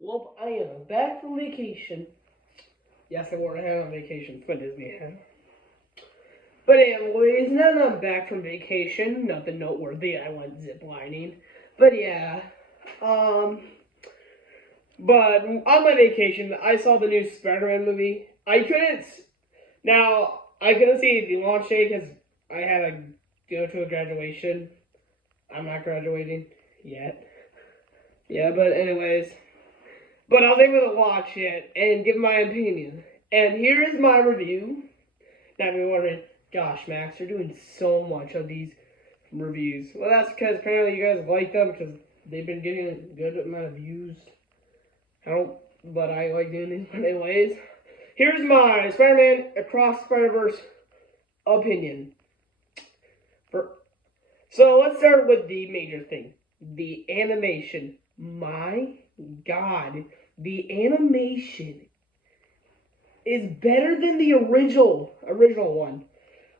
Well, I am back from vacation. Yes, I wore a hat on vacation for Disney hat. But anyways, now that I'm back from vacation, nothing noteworthy. I went ziplining. But yeah, um, but on my vacation, I saw the new Spider-Man movie. I couldn't see the launch date because I had to go to a graduation. I'm not graduating yet. Yeah, but anyways, but I was able to watch it and give my opinion. And here is my review. Now you're wondering, gosh, Max, you're doing so much of these reviews. Well, that's because apparently you guys like them because they've been getting a good amount of views. I don't, but I like doing these anyways. Here's my Spider-Man Across Spider-Verse opinion. So let's start with the major thing. The animation. My God, the animation is better than the original one.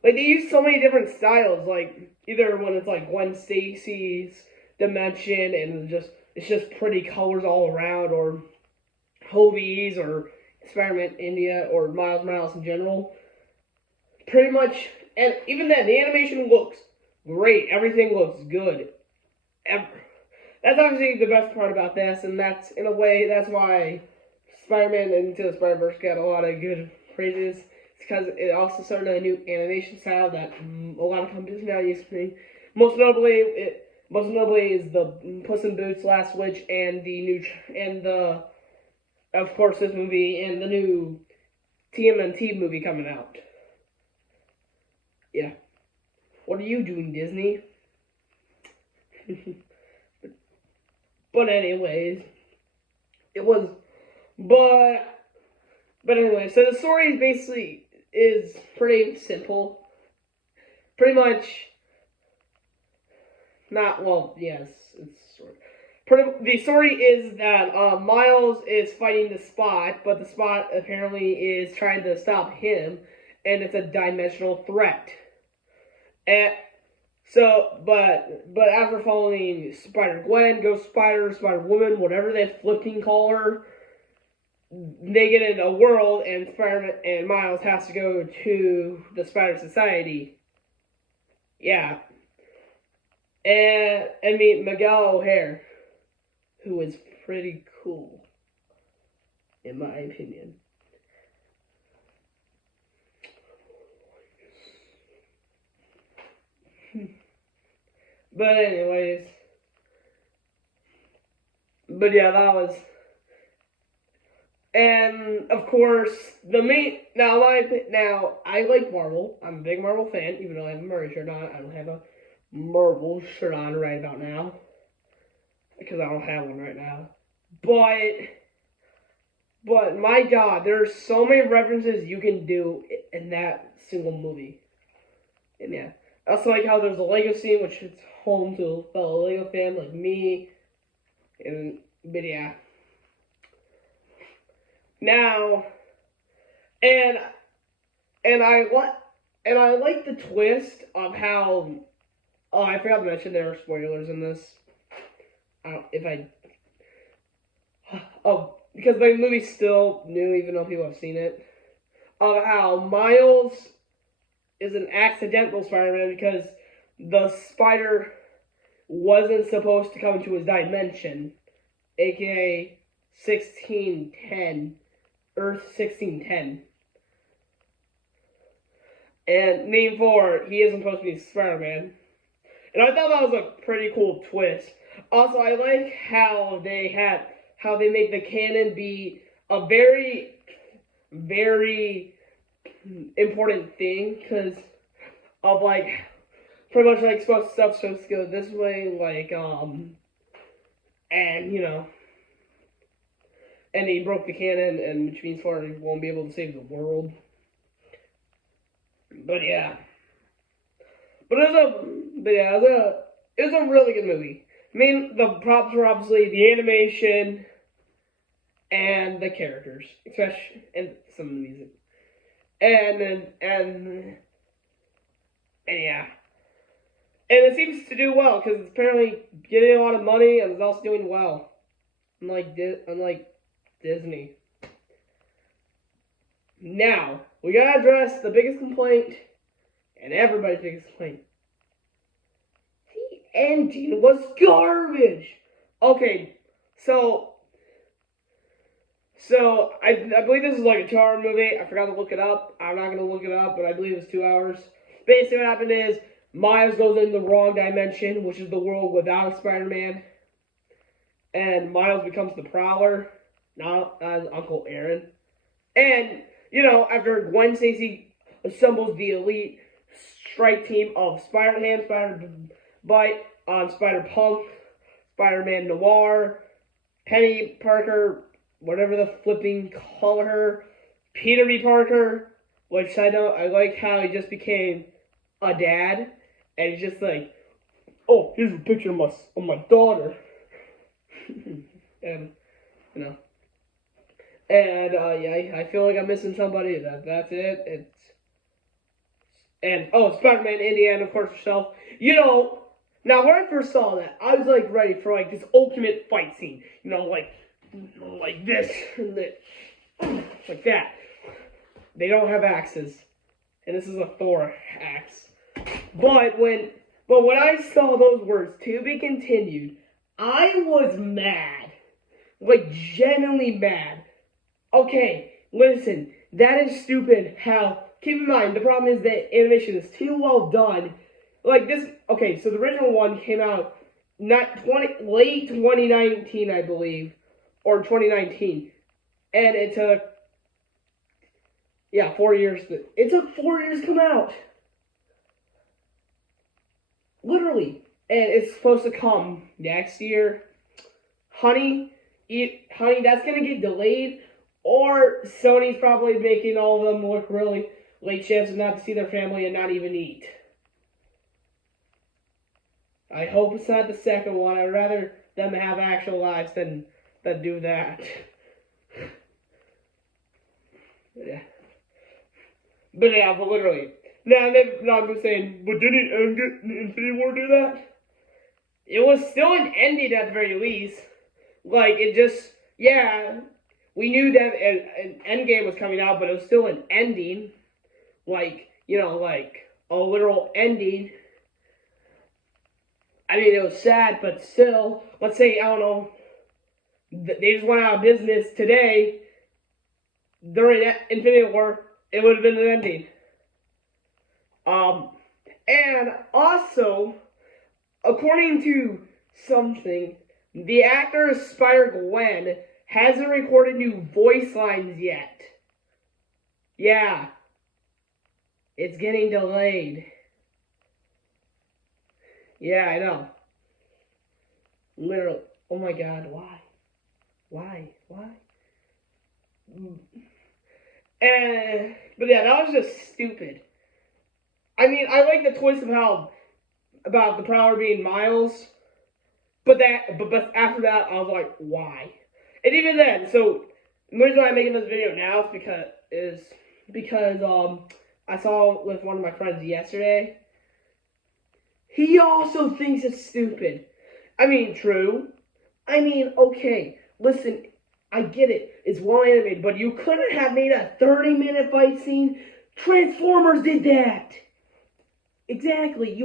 Like they use so many different styles. Like either when it's like Gwen Stacy's dimension and it's just pretty colors all around, or Hovey's or Spider-Man India or Miles Morales in general. Pretty much, and even then, the animation looks great. Everything looks good. That's obviously the best part about this, and that's in a way that's why Spider-Man Into the Spider-Verse got a lot of good praises. It's because it also started a new animation style that a lot of companies now use. Most notably is the Puss in Boots: Last Wish and the of course this movie and the new TMNT movie coming out. Yeah. What are you doing, Disney? But anyways, it was but anyway, so the story is pretty simple. Pretty much not well, yes, it's short. The story is that Miles is fighting the Spot, but the Spot apparently is trying to stop him, and it's a dimensional threat. And but after following Spider Gwen, Ghost Spider, Spider Woman, whatever they flipping call her, they get in a world, and Spider and Miles has to go to the Spider Society. Yeah, and meet Miguel O'Hare, who is pretty cool, in my opinion. But anyways, but yeah, that was. And of course, the main now I like Marvel. I'm a big Marvel fan, even though I have a Murray shirt on. I don't have a Marvel shirt on right about now because I don't have one right now. But my God, there's so many references you can do in that single movie. And yeah, I also like how there's a Lego scene, which is home to a fellow Lego fan like me. And but yeah, now and and I like the twist of how. Oh, I forgot to mention there are spoilers in this. I don't if I. Oh, because the movie's still new, even though people have seen it. Of how Miles is an accidental Spider-Man because the spider wasn't supposed to come into his dimension, aka 1610, Earth 1610. And name 4, he isn't supposed to be Spider-Man. And I thought that was a pretty cool twist. Also, I like how they make the canon be a very, very important thing because of like pretty much like stuff's supposed to go this way, like and and he broke the canon, and which means for he won't be able to save the world. But yeah, it was a really good movie. I mean, the props were obviously the animation and the characters, especially and some of the music, and yeah, and it seems to do well because it's apparently getting a lot of money and it's also doing well. unlike Disney. Now, we gotta address the biggest complaint, and everybody's biggest complaint. The ending was garbage. Okay, so I believe this is like a 2-hour movie. I forgot to look it up. I'm not gonna look it up, but I believe it's 2 hours. Basically, what happened is Miles goes in the wrong dimension, which is the world without Spider-Man, and Miles becomes the Prowler, not Uncle Aaron. And after Gwen Stacy assembles the elite strike team of Spider-Ham, Spider-Bite, Spider-Punk, Spider-Man Noir, Penny Parker, whatever the flipping call her, Peter B. Parker, which I like how he just became a dad, and he's just like, oh, here's a picture of my daughter, and yeah, I feel like I'm missing somebody. That's it. Spider-Man, Indiana, of course, herself. Now when I first saw that, I was like ready for like this ultimate fight scene. Like this and that, like that. They don't have axes, and this is a Thor axe. But when I saw those words "to be continued," I was mad, like genuinely mad. Okay, listen, that is stupid. Keep in mind, the problem is that animation is too well done. Like this, okay, so the original one came out late 2019, I believe, or 2019, and it took 4 years. It took 4 years to come out, literally, and it's supposed to come next year. Honey, that's gonna get delayed. Or Sony's probably making all of them look really late shifts and not to see their family and not even eat. I hope it's not the second one. I'd rather them have actual lives than do that. Yeah. But literally. Now, I'm just saying, but didn't Infinity War do that? It was still an ending at the very least. Like, it just, we knew that an Endgame was coming out, but it was still an ending. Like a literal ending. I mean, it was sad, but still, let's say, I don't know, they just went out of business today. During Infinity War, it would have been an ending. And also, according to something, the actor of Spider-Gwen hasn't recorded new voice lines yet. Yeah. It's getting delayed. Yeah, I know. Literally. Oh my god, why? But yeah, that was just stupid. I mean, I like the twist about the Prowler being Miles, but after that, I was like, why? And even then, so the reason why I'm making this video now is because I saw with one of my friends yesterday. He also thinks it's stupid. I mean, true. I mean, okay, listen, I get it. It's well animated, but you couldn't have made a 30-minute fight scene. Transformers did that. Exactly.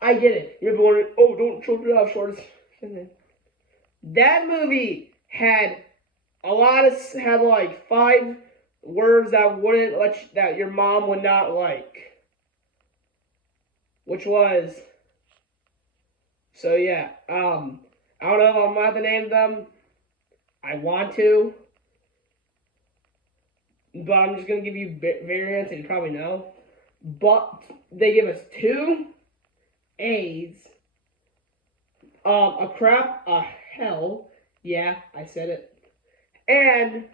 I get it. You're wondering, oh, don't children have short. That movie had like 5 words that your mom would not like. Which was, so yeah, I don't know if I'm allowed to name them. I want to, but I'm just going to give you variants and you probably know. But they give us 2 A's, a crap, a hell, yeah, I said it, and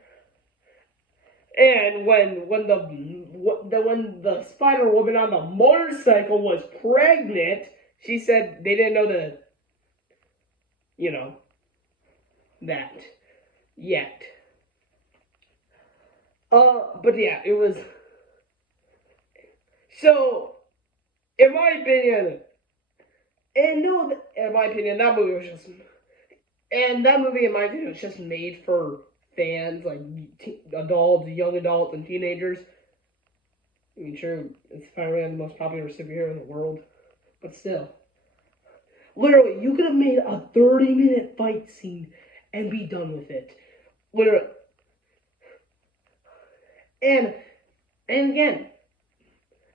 when the Spider-Woman on the motorcycle was pregnant, she said they didn't know that yet. But yeah, it was. So, in my opinion, that movie was just. And that movie, in my opinion, was just made for fans, like adults, young adults, and teenagers. I mean, sure, it's Spider-Man, the most popular superhero in the world, but still. Literally, you could have made a 30-minute fight scene and be done with it. Literally. And again,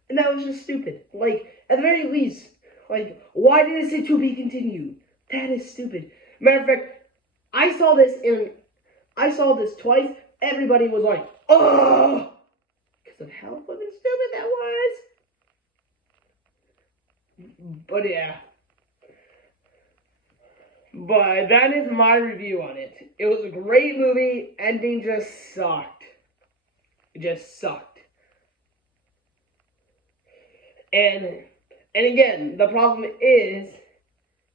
and that was just stupid. Like, at the very least, like, why did it say to be continued? That is stupid. Matter of fact, I saw this twice. Everybody was like, oh, because of how fucking stupid that was. But yeah. But that is my review on it. It was a great movie. Ending just sucked. It just sucked. And again, the problem is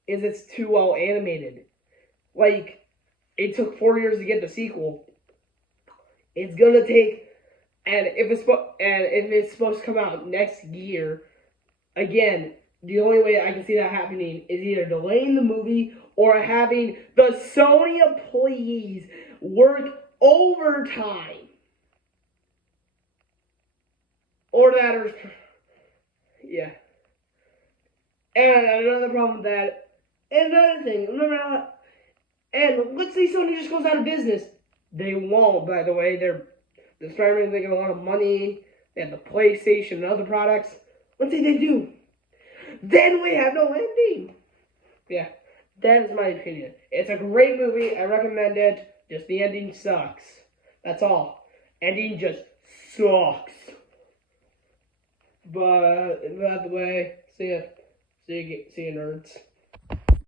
it's too well animated. Like, it took 4 years to get the sequel. It's gonna take, and if it's supposed to come out next year, again, the only way I can see that happening is either delaying the movie or having the Sony employees work overtime. Or that, or yeah. And another problem with that, and another thing, remember, and let's say Sony just goes out of business. They won't, by the way. The Spider-Man's making a lot of money. They have the PlayStation and other products. Let's say they do. Then we have no ending. Yeah, that is my opinion. It's a great movie. I recommend it. Just the ending sucks. That's all. Ending just sucks. But by the way, see you nerds.